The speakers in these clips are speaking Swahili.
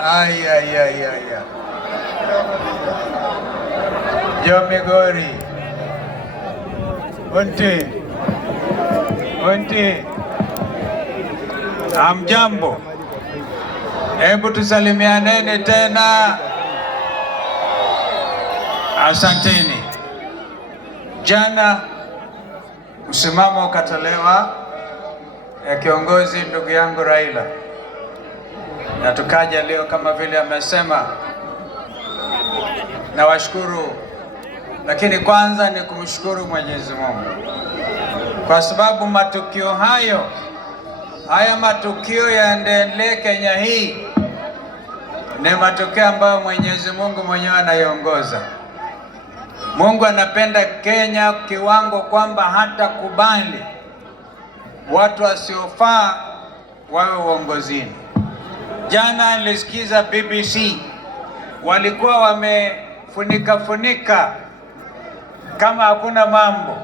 Ay. Yo Migori. Unti. Hamjambo. Hebu tusalimianeni tena. Asanteni. Jana msimamo ukatolewa ya kiongozi ndugu yangu Raila, na tukaja leo kama vile amesema, na washukuru. Lakini kwanza ni kumshukuru Mwenyezi Mungu kwa sababu matukio haya matukio yaendelee Kenya hii ni matukio ambayo Mwenyezi Mungu mwenyewe anaiongoza. Mungu anapenda Kenya kiwango kwamba hata kubali watu wasiofaa wawe uongozini. Jana nilisikiza BBC, walikuwa wamefunika kama hakuna mambo,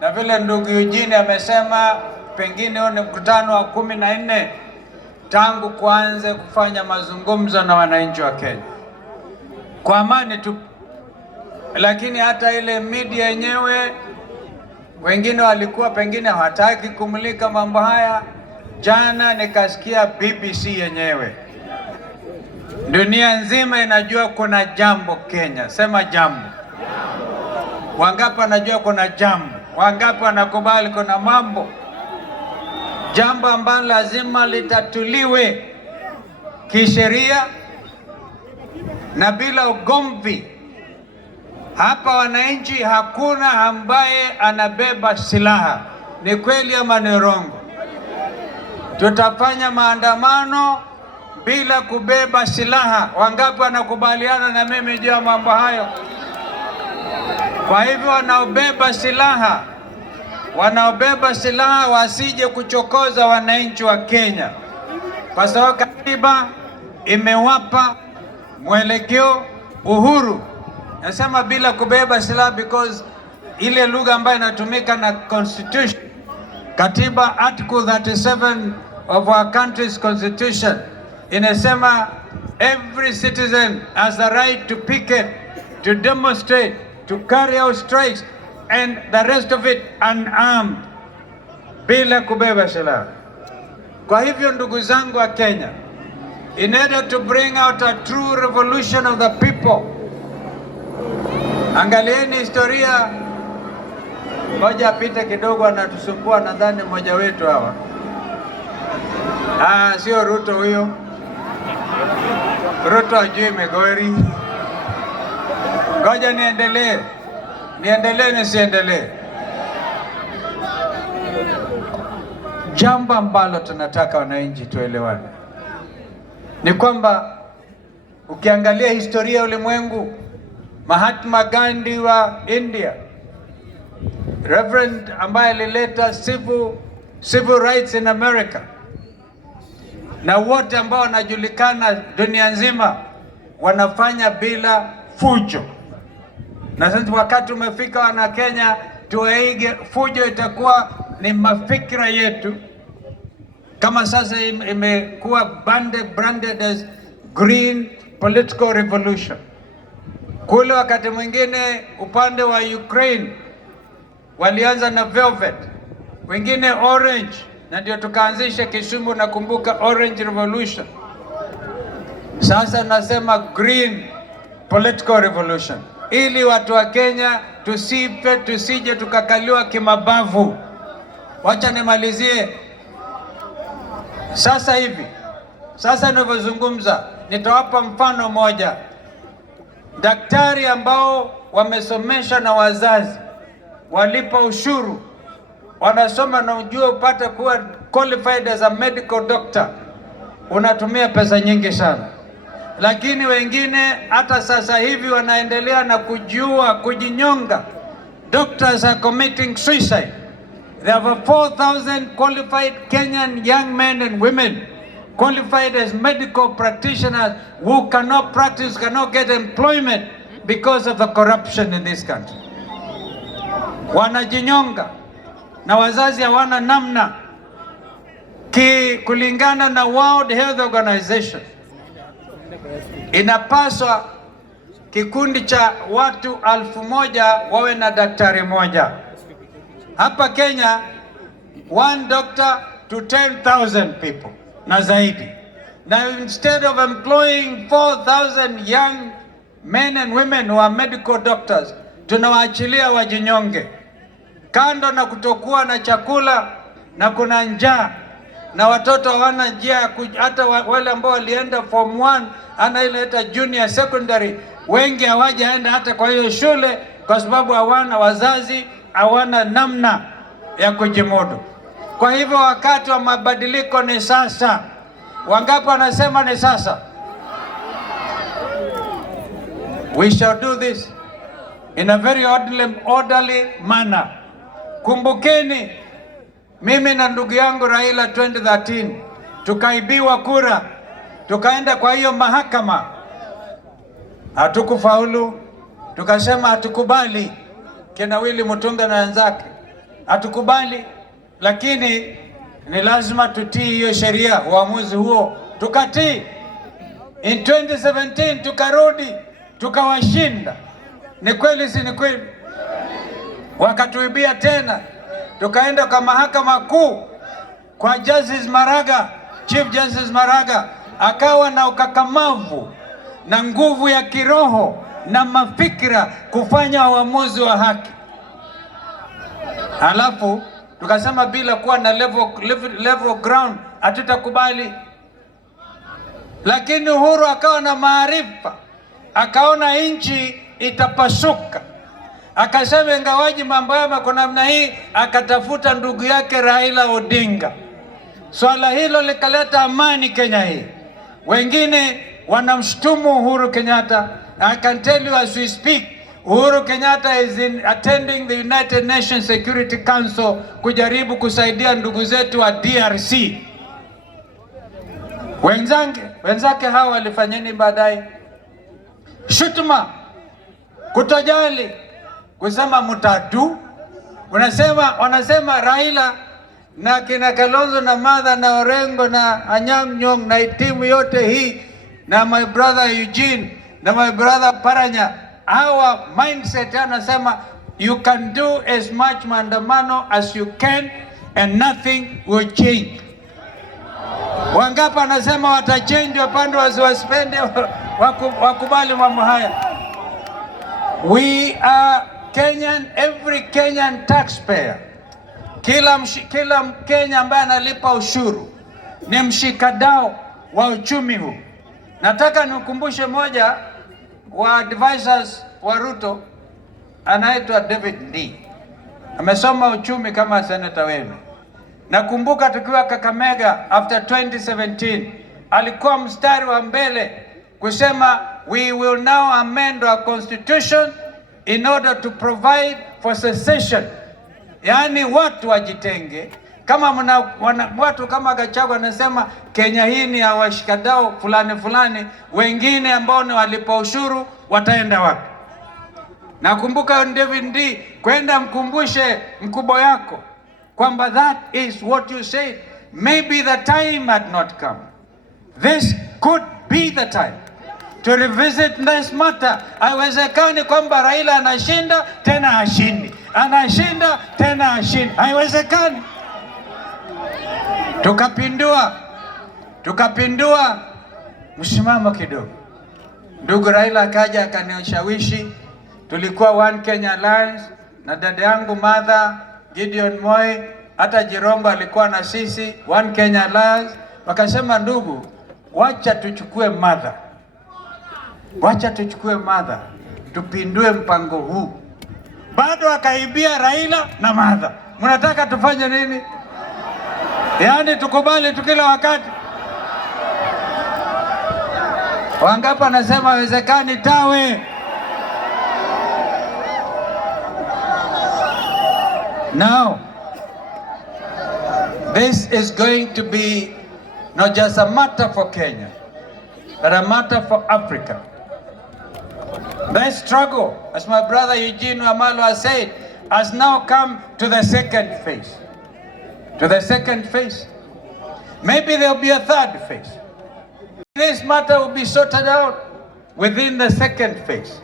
na vile ndugu Eugene amesema pengine huo ni mkutano wa 14 tangu kuanze kufanya mazungumzo na wananchi wa Kenya kwa amani tu. Lakini hata ile media yenyewe wengine walikuwa pengine hawataki kumulika mambo haya. Jana nikasikia BBC yenyewe, dunia nzima inajua kuna jambo Kenya. Sema jambo. Wangapi wanajua kuna jambo? Wangapi wanakubali kuna mambo? Jambo ambalo lazima litatuliwe kisheria na bila ugomvi. Hapa wananchi hakuna ambaye anabeba silaha. Ni kweli ama ni urongo? Tutafanya maandamano bila kubeba silaha. Wangapi wanakubaliana na mimi juu ya mambo hayo? Kwa hivyo wanaobeba silaha wasije kuchokoza wananchi wa Kenya, kwa sababu katiba imewapa mwelekeo uhuru. Nasema bila kubeba silaha because ile lugha ambayo inatumika na constitution, katiba article 37 of our country's constitution inasema every citizen has the right to picket, to demonstrate, to carry out strikes and the rest of it unarmed, bila kubeba silaha. Kwa hivyo ndugu zangu wa Kenya, in order to bring out a true revolution of the people, angalieni historia. Moja apite kidogo anatusumbua, nadhani mmoja wetu hawa. Sio Ruto huyo. Ruto ajui Migori. Ngoja niendelee nisiendelee. Jambo ambalo tunataka wananchi tuelewane ni kwamba ukiangalia historia ya ulimwengu, Mahatma Gandhi wa India, Reverend ambaye alileta civil rights in America, na wote ambao wanajulikana dunia nzima wanafanya bila fujo. Na sasa wakati umefika wana Kenya tuwaige. Fujo itakuwa ni mafikira yetu, kama sasa imekuwa branded as green political revolution. Kule wakati mwingine upande wa Ukraine walianza na velvet, wengine orange, na ndio tukaanzisha Kisumu, nakumbuka orange revolution. Sasa nasema green political revolution, ili watu wa Kenya tusije tukakaliwa kimabavu. Wacha nimalizie sasa hivi. Sasa ninavyozungumza nitawapa mfano moja. Daktari ambao wamesomesha na wazazi walipa ushuru, wanasoma na ujue upate kuwa qualified as a medical doctor, unatumia pesa nyingi sana. Lakini wengine hata sasa hivi wanaendelea na kujinyonga. Doctors are committing suicide. There are over 4,000 qualified Kenyan young men and women qualified as medical practitioners who cannot practice, cannot get employment because of the corruption in this country. Wanajinyonga na wazazi hawana namna. Kulingana na World Health Organization, inapaswa kikundi cha watu 1,000 wawe na daktari moja. Hapa Kenya, 1 doctor to 10,000 people na zaidi. Now instead of employing 4,000 young men and women who are medical doctors, tunawaachilia wajinyonge. Kando na kutokuwa na chakula na kuna njaa na watoto hawana njia, hata wale ambao walienda form 1 ana ile hata junior secondary, wengi hawajaenda hata kwa hiyo shule kwa sababu hawana wazazi, hawana namna ya kujimudu. Kwa hivyo wakati wa mabadiliko ni sasa. Wangapi wanasema ni sasa? We shall do this in a very orderly manner. Kumbukeni, mimi na ndugu yangu Raila 2013 tukaibiwa kura, tukaenda kwa hiyo mahakama, hatukufaulu. Tukasema hatukubali, kina Willy Mutunga na wenzake, hatukubali, lakini ni lazima tutii hiyo sheria. Uamuzi huo tukatii. In 2017 tukarudi tukawashinda. Ni kweli si ni kweli? Wakatuibia tena, tukaenda kwa mahakama kuu kwa Justice Maraga, Chief Justice Maraga akawa na ukakamavu na nguvu ya kiroho na mafikira kufanya uamuzi wa haki. Halafu tukasema bila kuwa na level ground hatutakubali. Lakini Uhuru akawa na maarifa, akaona nchi itapasuka, akasema ingawaji mambo yama kwa namna hii, akatafuta ndugu yake Raila Odinga. Swala hilo likaleta amani Kenya hii. Wengine wanamshtumu Uhuru Kenyatta. I can tell you as we speak, Uhuru Kenyatta is attending the United Nations Security Council kujaribu kusaidia ndugu zetu wa DRC. Wenzake hawa walifanyeni baadaye? Shutuma, kutojali, kusema mutatu. Wanasema Raila na kina Kalonzo na Martha na Orengo na Anyang' Nyong'o na timu yote hii na my brother Eugene na my brother Paranya, our mindset anasema you can do as much maandamano as you can and nothing will change. Wangapi anasema watachange, wapande wasiwasipende, wakubali mambo haya? We are Kenyan, every Kenyan taxpayer, kila Mkenya ambaye analipa ushuru ni mshikadau wa uchumi huu. Nataka nikukumbushe moja wa advisors wa Ruto, anaitwa David D. Amesoma uchumi kama seneta wenu. Nakumbuka tukiwa Kakamega after 2017, alikuwa mstari wa mbele kusema we will now amend our constitution in order to provide for secession. Yaani watu wajitenge. Kama watu kama Gachagua anasema Kenya hii ni ya washikadau fulani, wengine ambao ni walipa ushuru wataenda wapi? Nakumbuka David D, kwenda mkumbushe mkubwa yako kwamba that is what you said. Maybe the time had not come. This could be the time to revisit this matter. Haiwezekani kwamba Raila anashinda tena hashindi, anashinda tena hashindi. Haiwezekani. Tukapindua msimamo kidogo. Ndugu Raila akaja akanishawishi. Tulikuwa One Kenya Alliance na dada yangu Martha, Gideon Moi, hata Jirongo alikuwa na sisi One Kenya Alliance. Wakasema ndugu, wacha tuchukue Martha, tupindue mpango huu. Bado akaibia Raila na Martha. Mnataka tufanye nini? Yaani tukubali tu kila wakati? Wangapi anasema haiwezekani tawe? Now, this is going to be not just a matter for Kenya, but a matter for Africa. The struggle, as my brother Eugene Wamalwa has said, has now come to the second phase. Maybe there'll be a third phase. This matter will be sorted out within the second phase.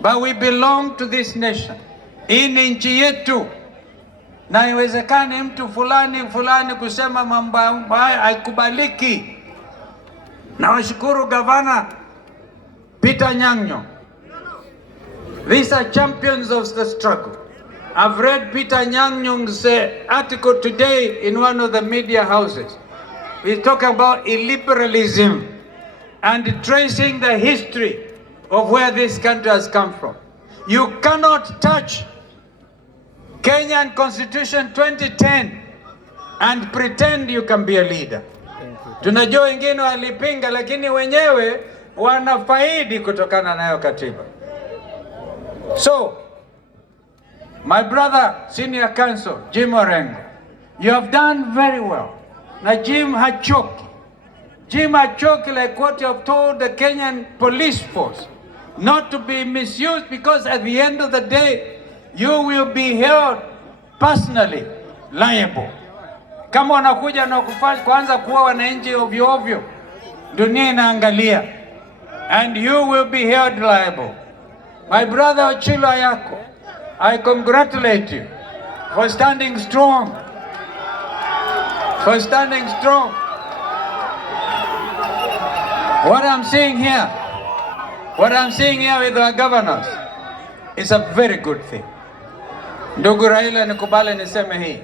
But we belong to this nation. Hii ni nchi yetu. Na iwezekani mtu fulani kusema mambo haya haikubaliki. Na washukuru gavana Peter Nyang'o. These are champions of the struggle. I've read Peter Nyang'o's article today in one of the media houses. He's talking about illiberalism and tracing the history of where this country has come from. You cannot touch Kenyan Constitution 2010 and pretend you can be a leader. Tunajua wengine walipinga, lakini wenyewe wanafaidi kutokana nayo katiba. So, my brother, senior counsel, Jim Orengo, you have done very well. Na Jim hachoki. Jim hachoki like what you have told the Kenyan police force, not to be misused, because at the end of the day, you will be held personally liable. Kama wanakuja na kuanza kuwa wananchi ovyo ovyo, dunia inaangalia, and you will be held liable. My brother Ochilo Ayako, I congratulate you for standing strong. For standing strong. What I'm seeing here with our governors is a very good thing. Ndugu Raila, nikubali niseme hii.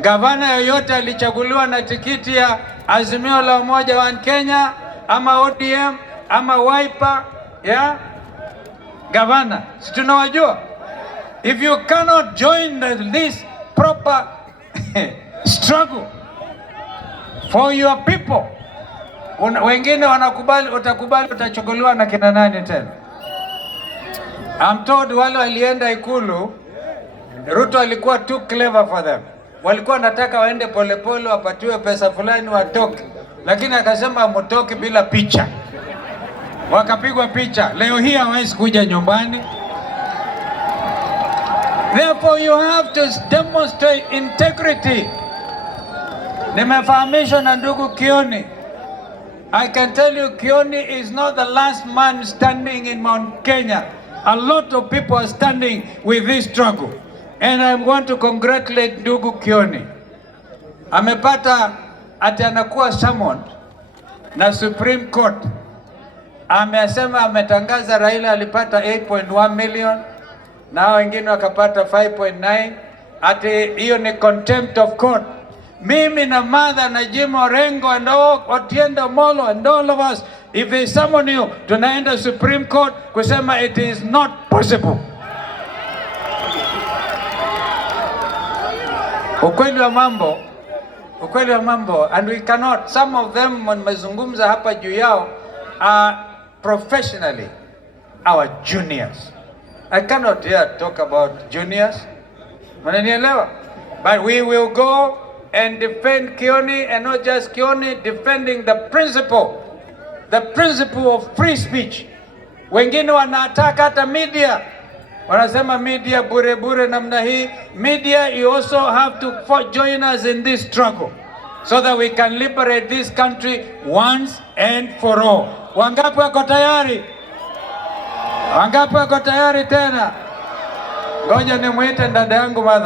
Gavana yoyote alichaguliwa na tikiti ya Azimio la Umoja wa Kenya ama ODM ama Wiper, yeah? Gavana, si tunawajua? If you cannot join this proper struggle for your people, wengine wanakubali, utakubali utachukuliwa na kina nani tena? I'm told wale walienda Ikulu, Ruto alikuwa too clever for them. Walikuwa nataka waende polepole wapatiwe pesa fulani watoke, lakini akasema mtoke bila picha. Wakapigwa picha. Leo hii hawezi kuja nyumbani. Therefore you have to demonstrate integrity. Nimefahamishwa na ndugu Kioni. I can tell you Kioni is not the last man standing in Mount Kenya. A lot of people are standing with this struggle. And I want to congratulate ndugu Kioni. Amepata ati anakuwa summoned na Supreme Court. Amesema ametangaza Raila alipata 8.1 million na wengine wakapata 5.9. Ati hiyo ni contempt of court. Mimi na Martha na Jim Orengo and Otiende Molo and all of us, if they summon you, tunaenda Supreme Court kusema it is not possible. Ukweli wa mambo, and we cannot, some of them wamezungumza hapa juu yao are professionally our juniors. I cannot here talk about juniors. Mnanielewa? But we will go and defend Kioni, and not just Kioni, defending the principle of free speech. Wengine wanataka hata media. Wanasema media bure namna hii. Media, you also have to join us in this struggle so that we can liberate this country once and for all. Wangapi wako tayari? Wangapi wako tayari tena? Ngoja nimuite dada yangu Martha.